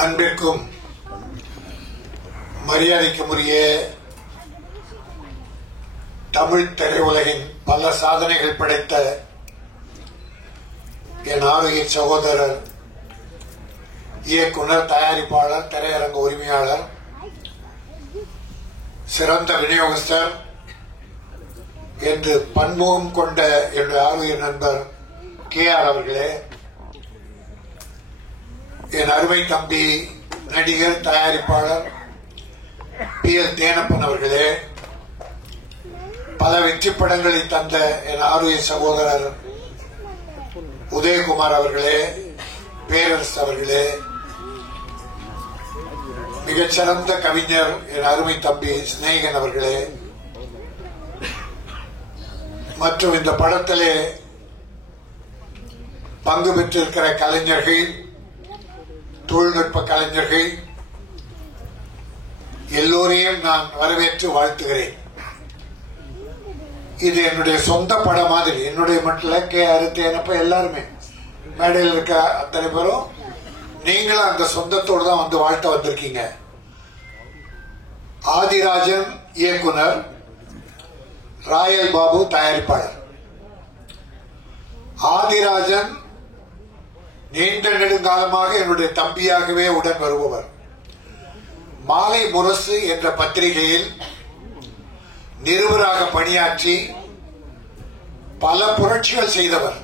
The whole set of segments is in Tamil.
அன்பிற்கும் மரியாதைக்குரிய தமிழ் திரையுலகின் பல சாதனைகள் படைத்த என் ஆரோக்கிய சகோதரர், இயக்குனர், தயாரிப்பாளர், திரையரங்க உரிமையாளர், சிறந்த விநியோகஸ்தர் என்று பன்முகம் கொண்ட என்னுடைய ஆரோக்கிய நண்பர் KR அவர்களே, என் அருமை தம்பி நடிகர், தயாரிப்பாளர் PL தேனப்பன் அவர்களே, பல வெற்றி படங்களை தந்த என் ஆரோக்கிய சகோதரர் உதயகுமார் அவர்களே, பேரரசு அவர்களே, மிகச்சிறந்த கவிஞர் என் அருமை தம்பி சிநேகன் அவர்களே, மற்றும் இந்த படத்திலே பங்கு பெற்றிருக்கிற கலைஞர்கள், தொழில்நுட்ப கலைஞர்கள் எல்லோரையும் நான் வரவேற்று வாழ்த்துகிறேன். இது என்னுடைய சொந்த படம் மாதிரி. என்னுடைய மட்டும் KR தேனப்ப எல்லாருமே மேடையில் இருக்க அத்தனை பேரும் நீங்களும் அந்த சொந்தத்தோடு தான் வந்து வாழ்த்த வந்திருக்கீங்க. ஆதிராஜன் இயக்குனர், ராயல் பாபு தயாரிப்பாளர். ஆதிராஜன் நீண்ட நெடுங்காலமாக என்னுடைய தம்பியாகவே உடன் வருபவர். மாலை முரசு என்ற பத்திரிகையில் நிருபராக பணியாற்றி பல புரட்சிகள் செய்தவர்.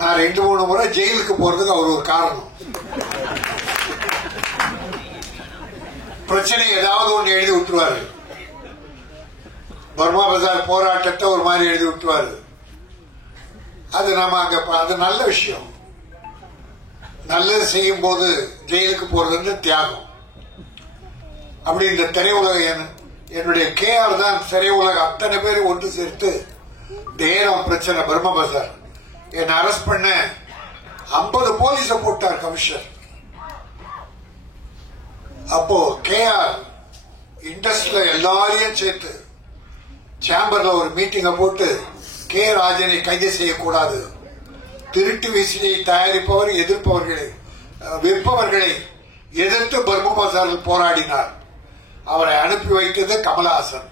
நான் 2-3 முறை ஜெயிலுக்கு போறதுக்கு அவர் ஒரு காரணம். பிரச்சனை ஏதாவது ஒன்று எழுதி விட்டுருவாரு. பர்மா பஜார் போராட்டத்தை ஒரு மாதிரி எழுதி விட்டுருவாரு. அது நம்ம அங்க அது நல்ல விஷயம். நல்லது செய்யும் போது ஜெயிலுக்கு போறது தியாகம். அப்படி இந்த திரையுலக என்னுடைய KR தான் திரையுலக அத்தனை பேர் ஒன்று சேர்த்து தேரம் பிரச்சனை பர்மா பஜார் என்னை அரெஸ்ட் பண்ண 50 போலீஸ போட்டார் கமிஷனர். அப்போ KR இண்டஸ்ட்ரியில எல்லாரையும் சேர்த்து சேம்பர்ல ஒரு மீட்டிங்க போட்டு ராஜனை கைது செய்யக்கூடாது, திருட்டு விசிறியை தயாரிப்பவர் எதிர்ப்பவர்களை விற்பவர்களை எதிர்த்து பர்மா பஜாரில் போராடினார். அவரை அனுப்பி வைத்தது கமலஹாசன்.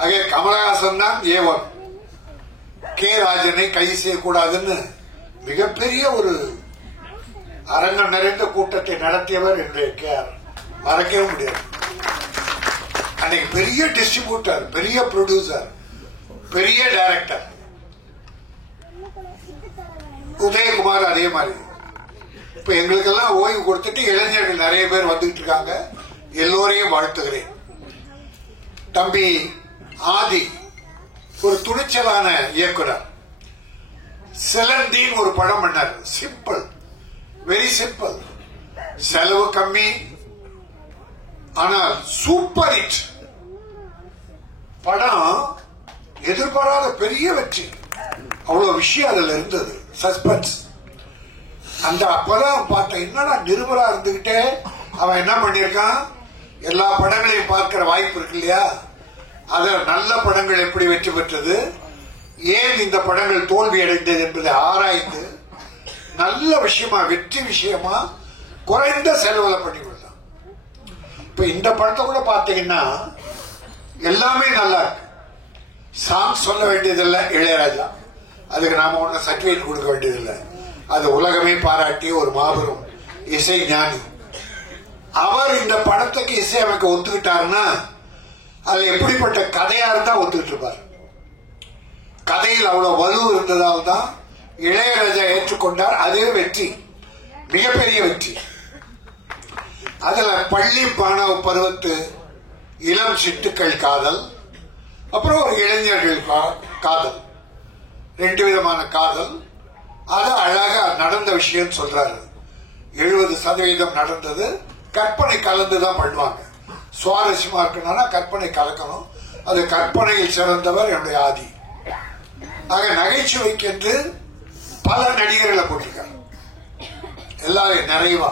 ஆகவே கமலஹாசன் தான் A1. ராஜனை கைது செய்யக்கூடாதுன்னு மிகப்பெரிய ஒரு அரங்கம் நிறைந்த கூட்டத்தை நடத்தியவர் என்னுடைய KR. மறக்கவே முடியாது. அன்னைக்கு பெரிய டிஸ்ட்ரிபியூட்டர், பெரிய ப்ரொடியூசர், பெரிய டைரக்டர். உதயகுமார் அதே மாதிரி. இப்ப எங்களுக்கெல்லாம் ஓய்வு கொடுத்துட்டு இளைஞர்கள் நிறைய பேர் வந்துட்டு இருக்காங்க. எல்லோரையும் வாழ்த்துகிறேன். தம்பி ஆதி ஒரு துணிச்சலான இயக்குனர். செலந்தின்னு ஒரு படம் பண்ணார். சிம்பிள், வெரி சிம்பிள், செலவு கம்மி, ஆனால் சூப்பர் ஹிட் படம். எதிர்பாராத பெரிய வெற்றி. அவ்வளவு விஷயம் அதுல இருந்தது, சஸ்பென்ஸ். அந்த அப்பதான் பார்த்தேன், என்னடா நிருபரா இருந்துகிட்டே அவன் என்ன பண்ணிருக்கான், எல்லா படங்களையும் பார்க்கிற வாய்ப்பு இருக்கு இல்லையா. அத நல்ல படங்கள் எப்படி வெற்றி பெற்றது, ஏன் இந்த படங்கள் தோல்வி அடைந்தது என்பதை ஆராய்ந்து நல்ல விஷயமா, வெற்றி விஷயமா குறைந்த செலவுல பண்ணி கொடுத்தான். இப்ப இந்த படத்தை கூட பாத்தீங்கன்னா எல்லாமே நல்லா இருக்கு. சாங் சொல்ல வேண்டியதில்லை, இளையராஜா. அதுக்கு நாம ஒன்னும் சர்டிபிகேட் கொடுக்க வேண்டியதில்லை. அது உலகமே பாராட்டிய ஒரு மாபெரும் இசை ஞானி. அவர் இந்த படத்துக்கு இசையமைக்க ஒத்துக்கிட்டாருன்னா அது எப்படிப்பட்ட கதையா இருந்தா ஒத்துக்கிட்டு இருப்பார். கதையில் அவ்வளவு வலு இருந்ததால் தான் இளையராஜா ஏற்றுக்கொண்டார். அதே வெற்றி, மிகப்பெரிய வெற்றி. அதுல பள்ளி மாணவ பருவத்து இளம் சிட்டுக்கள் காதல், அப்புறம் ஒரு இளைஞர்கள் காதல், 2 விதமான காதல். அது அழகா நடந்த விஷயம் சொல்றாரு. 70% நடந்தது. கற்பனை கலந்துதான் பண்ணுவாங்க. சுவாரஸ்யமா இருக்கணும்னா கற்பனை கலக்கணும். அது கற்பனையில் சிறந்தவர் என்னுடைய ஆதி. ஆக நகைச்சுவைக்கென்று பல நடிகர்களை போட்டிருக்காரு. எல்லாரும் நிறைவா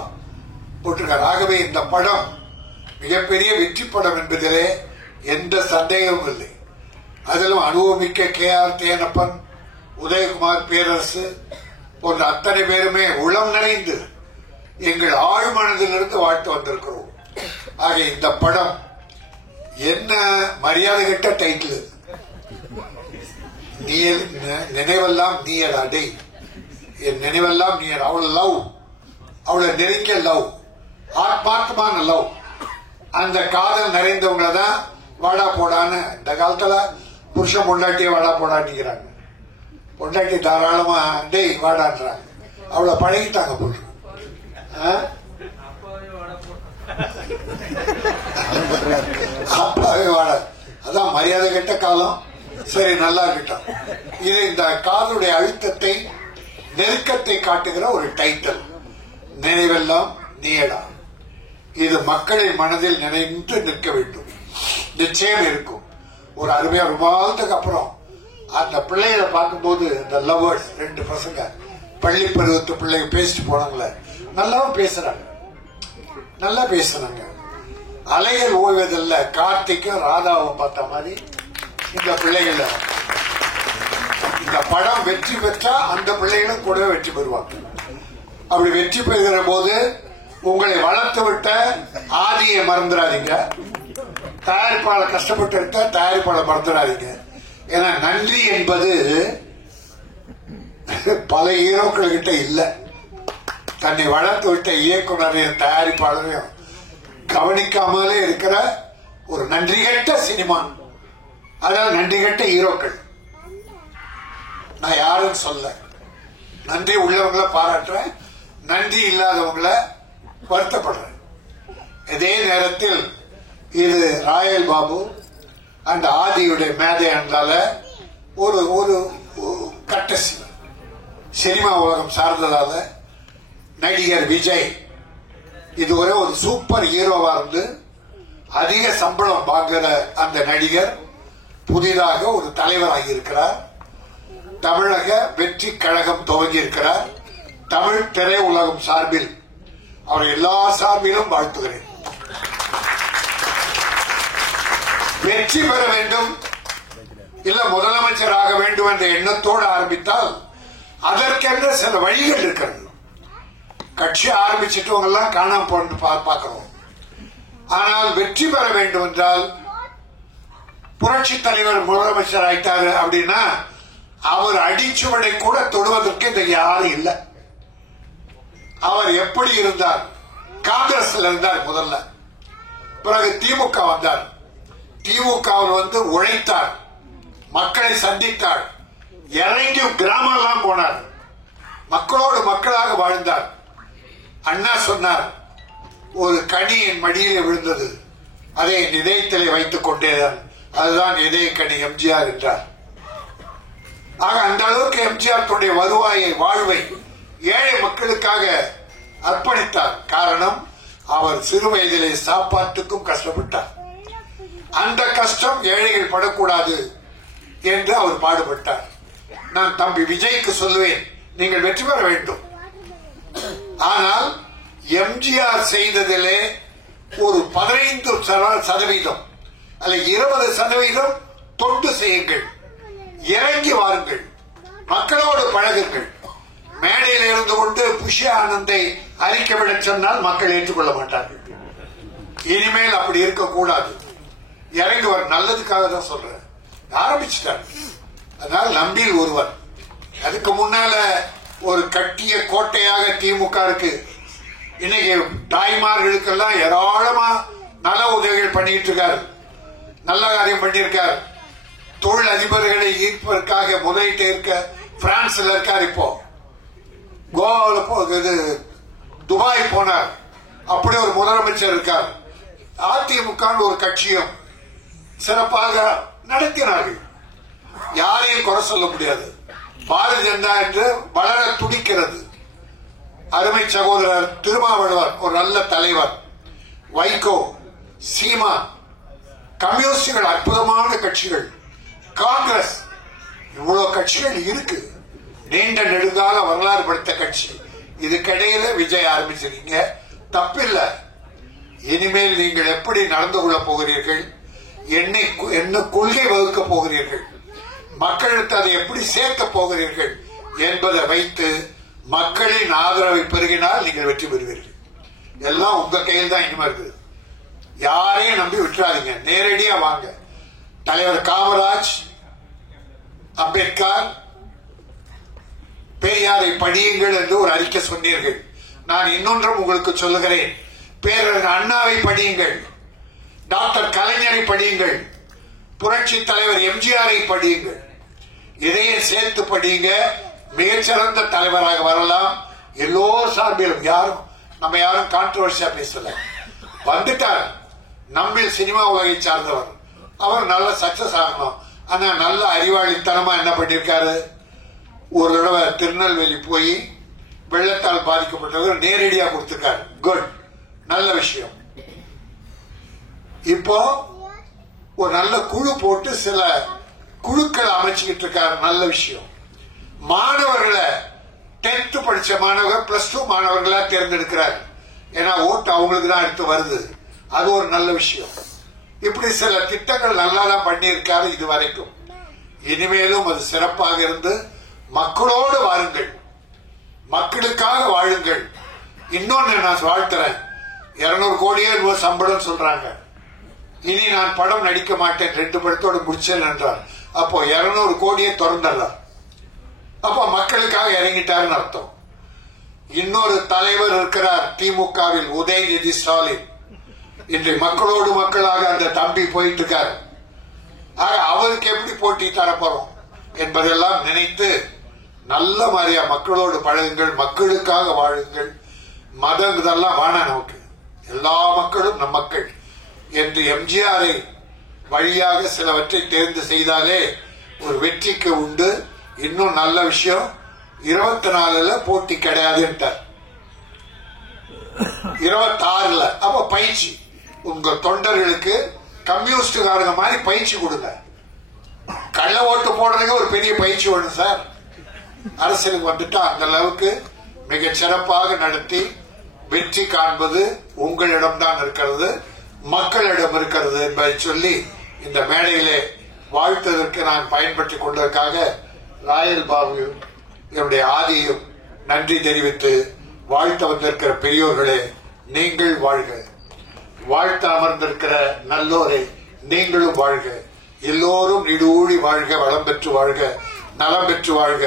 போட்டிருக்காரு. ஆகவே இந்த படம் மிகப்பெரிய வெற்றி படம் என்பதிலே எந்த சந்தேகமும் இல்லை. அதிலும் அனுபவமிக்க KR தேனப்பன், உதயகுமார், பேரரசு போன்ற அத்தனை பேருமே உளம் நிறைந்து எங்கள் ஆழ்மனதிலிருந்து வாழ்த்து வந்திருக்கிறோம். ஆக இந்த படம் என்ன மரியாதை கட்ட டைட்டில், நீ நினைவெல்லாம் நீயடா டே, என் நினைவெல்லாம் நீயடா. அவளை லவ், அவளை நெருங்கிய லவ், ஆத்மார்த்தமான லவ், அந்த காதல் நிறைந்தவங்கள தான் வாடா போடான்னு இந்த காலத்துல புருஷன் பொண்டாட்டியே வாடா போடாட்டிக்கிறாங்க. பொண்டாட்டி தாராளமா டேய் வாடான்றாங்க. அவளை பழகிட்டாங்க புருஷன். அப்பாவே வாட, அதான் மரியாதை கெட்ட காலம். சரி, நல்லா இருக்கட்டும். இது இந்த காதலுடைய அழுத்தத்தை, நெருக்கத்தை காட்டுகிற ஒரு டைட்டில், நினைவெல்லாம் நீயடா. இது மக்களின் மனதில் நினைந்து நிற்க வேண்டும். நிச்சயம் இருக்கும். ஒரு அருமையா ரொம்ப காலத்துக்கு அப்புறம் அந்த பிள்ளைகளை பார்க்கும்போது, இந்த லவ்வர்ஸ் 2 பசங்க பள்ளி பருவத்து பிள்ளைங்க பேசிட்டு போனாங்களே, நல்லாவும் பேசுறாங்க, நல்லா பேசுறாங்க. அலைகள் ஓய்வதில்லை, கார்த்திக்கும் ராதாவும் பார்த்த மாதிரி இந்த பிள்ளைகள். இந்த படம் வெற்றி பெற்றா அந்த பிள்ளைகளும் கூட வெற்றி பெறுவாங்க. அப்படி வெற்றி பெறுகிற போது உங்களை வளர்த்து விட்ட ஆதியை மறந்துடாதீங்க. தயாரிப்பாளர் கஷ்டப்பட்டு இருக்க தயாரிப்பாளர் மறந்துடாதீங்க. ஏன்னா நன்றி என்பது பல ஹீரோக்கள் கிட்ட இல்ல. தன்னை வளர்த்து விட்ட இயக்குனரையும் தயாரிப்பாளரையும் கவனிக்காமலே இருக்கிற ஒரு நன்றி கெட்ட சினிமா, அதாவது நன்றி கெட்ட ஹீரோக்கள். நான் யாரும் சொல்ல, நன்றி உள்ளவங்களை பாராட்டுறேன், நன்றி இல்லாதவங்களை வருத்தப்படுறேன். இதே நேரத்தில் இது ராயல் பாபு அண்ட் ஆதியுடைய மேதை என்றால ஒரு ஒரு கட்டசி சினிமா உலகம் சார்ந்ததால நடிகர் விஜய் இதுவரை ஒரு சூப்பர் ஹீரோவா இருந்து அதிக சம்பளம் வாங்குற அந்த நடிகர் புதிதாக ஒரு தலைவராகி இருக்கிறார். தமிழக வெற்றி கழகம் துவங்கி இருக்கிறார். தமிழ் திரை உலகம் சார்பில் அவர் எல்லா சார்பிலும் வாழ்த்துகிறேன். வெற்றி பெற வேண்டும், இல்ல முதலமைச்சர் ஆக வேண்டும் என்ற எண்ணத்தோடு ஆரம்பித்தால் அதற்கென்ற சில வழிகள் இருக்கிறது. கட்சி ஆரம்பிச்சுட்டவங்க எல்லாம் காணாம போட்டு பார்க்கிறோம். ஆனால் வெற்றி பெற வேண்டும் என்றால், புரட்சி தலைவர் முதலமைச்சர் ஆயிட்டாரு அப்படின்னா அவர் அடிச்சுவடை கூட தொடுவதற்கு இந்த யாரும் இல்லை. அவர் எப்படி இருந்தார்? காங்கிரஸ்ல இருந்தார் முதல்ல, பிறகு திமுக வந்தார். திமுகவில் வந்து உழைத்தார், மக்களை சந்தித்தார், இறங்கி கிராமம் எல்லாம் போனார், மக்களோடு மக்களாக வாழ்ந்தார். அண்ணா சொன்னார், ஒரு கனி என் மடியிலே விழுந்தது, அதை என் இதயத்திலே வைத்துக் கொண்டேதான், அதுதான் இதய கனி எம்ஜிஆர் என்றார். ஆக அந்த அளவுக்கு எம்ஜிஆர் தன்னுடைய வருவாயை, வாழ்வை ஏழை மக்களுக்காக அர்ப்பணித்தார். காரணம், அவர் சிறு வயதிலே சாப்பாட்டுக்கும் கஷ்டப்பட்டார். அந்த கஷ்டம் ஏழைகள் படக்கூடாது என்று அவர் பாடுபட்டார். நான் தம்பி விஜய்க்கு சொல்லுவேன், நீங்கள் வெற்றி பெற வேண்டும். ஆனால் எம்ஜிஆர் செய்ததிலே ஒரு 15% அல்ல 20% தொண்டு செய்யுங்கள், இறங்கி வாருங்கள், மக்களோடு பழகுங்கள். மேடையில் இருந்து கொண்டு புஷ்ய ஆனந்தை அறிக்கைவிட சொன்னால் மக்கள் ஏற்றுக்கொள்ள மாட்டார்கள். இனிமேல் அப்படி இருக்கக்கூடாது. இறங்கி ஒரு நல்லதுக்காக தான் சொல்றேன். ஆரம்பிச்சுட்டார். அதனால் நம்பில் ஒருவர். அதுக்கு முன்னால ஒரு கட்டிய கோட்டையாக திமுக இருக்கு. இன்னைக்கு தாய்மார்களுக்கெல்லாம் ஏராளமா நல உதவிகள் பண்ணிட்டு இருக்காரு, நல்ல காரியம் பண்ணியிருக்காரு. தொழில் அதிபர்களை ஈர்ப்பதற்காக முதலீட்டு இருக்க பிரான்ஸ்ல இருக்கார். இப்போ கோவாவில் துபாய் போனார், அப்படி ஒரு முதலமைச்சர் இருக்கார். அதிமுக ஒரு கட்சியும் சிறப்பாக நடத்தினார்கள். யாரையும் குறை சொல்ல முடியாது. பாரதிய ஜனதா என்று வளர துடிக்கிறது. அருமை சகோதரர் திருமாவளவன் ஒரு நல்ல தலைவர், வைகோ, சீமான், கம்யூனிஸ்டுகள் அற்புதமான கட்சிகள், காங்கிரஸ், இவ்வளவு கட்சிகள் இருக்கு. நீண்ட நெடுங்கால வரலாறு படுத்த கட்சி. இதுக்கிடையில விஜய் ஆரம்பிச்சிருக்கீங்க, தப்பில்லை. இனிமேல் நீங்கள் எப்படி நடந்து கொள்ள போகிறீர்கள், என்ன கொள்கை வகுக்க போகிறீர்கள், மக்களுக்கு அதை எப்படி சேர்க்க போகிறீர்கள் என்பதை வைத்து மக்களின் ஆதரவை பெருகினால் நீங்கள் வெற்றி பெறுவீர்கள். எல்லாம் உங்க கையில் தான் இனிமே இருக்குது. யாரையும் நம்பி விட்டுறாதீங்க, நேரடியா வாங்க. தலைவர் காமராஜ், அம்பேத்கர், பெரியாரை படியுங்கள் என்று ஒரு அறிக்கை சொன்னீர்கள். நான் இன்னொன்றும் உங்களுக்கு சொல்லுகிறேன், பேரறிஞர் அண்ணாவை படியுங்கள், டாக்டர் கலைஞரை படியுங்கள், புரட்சி தலைவர் எம்ஜிஆரை படியுங்கள். இதையும் சேர்த்து படியுங்க. மிகச்சிறந்த தலைவராக வரலாம். எல்லோர் சார்பிலும் நம்ம யாரும் கான்ட்ரோவர்சியா பேசல. வந்துட்டார், நம்மில் சினிமா உலகை சார்ந்தவர், அவர் நல்ல சக்சஸ் ஆகணும். ஆனா நல்ல அறிவாளித்தனமா என்ன பண்ணிருக்காரு, ஒரு தடவை திருநெல்வேலி போய் வெள்ளத்தால் பாதிக்கப்பட்டவர் நேரடியா கொடுத்திருக்காரு. குட், நல்ல விஷயம். இப்போ ஒரு நல்ல குழு போட்டு சில குழுக்கள் அமைச்சுக்கிட்டு இருக்காரு. நல்ல விஷயம். மாணவர்களை 10th படிச்ச மாணவர்கள் +2 மாணவர்களா தேர்ந்தெடுக்கிறார். ஏன்னா ஓட்டு அவங்களுக்கு தான் அடுத்து வருது. அது ஒரு நல்ல விஷயம். இப்படி சில திட்டங்கள் நல்லா தான் பண்ணியிருக்காரு இது வரைக்கும். இனிமேலும் அது சிறப்பாக இருந்து மக்களோடு வாருங்கள், மக்களுக்காக வாழுங்கள். இன்னொன்னு நான் வாழ்த்துறேன், 200 கோடியே சம்பளம் சொல்றாங்க. இனி நான் படம் நடிக்க மாட்டேன், 2 படத்தோடு முடிச்சேன் என்றார். அப்போ 200 கோடியே திறந்துடலாம். அப்ப மக்களுக்காக இறங்கிட்டாருன்னு அர்த்தம். இன்னொரு தலைவர் இருக்கிறார் திமுகவில், உதயநிதி ஸ்டாலின். இன்று மக்களோடு மக்களாக அந்த தம்பி போயிட்டு இருக்காரு. ஆக அவருக்கு எப்படி போட்டி தரப்போறோம் என்பதெல்லாம் நினைத்து நல்ல மாதிரியா மக்களோடு பழகுங்கள், மக்களுக்காக வாழுங்கள். மதம் இதெல்லாம் வேணாம், நமக்கு எல்லா மக்களும் நம் மக்கள் என்று எம்ஜிஆரை வழியாக சிலவற்றை தேர்ந்து செய்தாலே ஒரு வெற்றிக்கு உண்டு. இன்னும் நல்ல விஷயம், 24ல போட்டி கிடையாதுன்ட்டார், 26ல. அப்ப பயிற்சி உங்க தொண்டர்களுக்கு கம்யூனிஸ்டுகாரங்க மாதிரி பயிற்சி கொடுங்க. கள்ள ஓட்டு போடுறதுக்கு ஒரு பெரிய பயிற்சி வேணும் சார். அரசியலுக்கு வந்துட்டா அந்த அளவுக்கு மிக சிறப்பாக நடத்தி வெற்றி காண்பது உங்களிடம்தான் இருக்கிறது, மக்களிடம் இருக்கிறது என்பதை சொல்லி இந்த மேடையிலே வாழ்த்ததற்கு நான் பயன்படுத்திக் கொண்டதற்காக ராயல் பாபு என்னுடைய ஆதியும் நன்றி தெரிவித்து வாழ்த்த வந்திருக்கிற பெரியோர்களே நீங்கள் வாழ்க, வாழ்த்த அமர்ந்திருக்கிற நல்லோரே நீங்களும் வாழ்க, எல்லோரும் நீடூழி வாழ்க, வளம் பெற்று வாழ்க, நலம் பெற்று வாழ்க,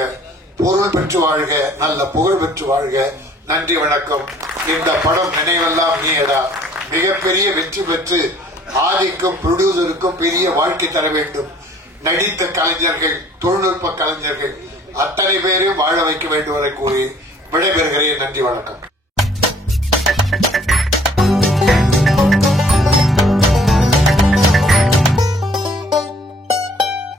பொருள் பெற்று வாழ்க, நல்ல புகழ் பெற்று வாழ்க. நன்றி, வணக்கம். இந்த படம் நினைவெல்லாம் நீடா மிகப்பெரிய வெற்றி பெற்று ஆதிக்கும் ப்ரொடியூசருக்கும் பெரிய வாழ்க்கை தர வேண்டும். நடித்த கலைஞர்கள், தொழில்நுட்ப கலைஞர்கள் அத்தனை பேரையும் வாழ வைக்க வேண்டும் என கூறி விடைபெறுகிறேன். நன்றி, வணக்கம்.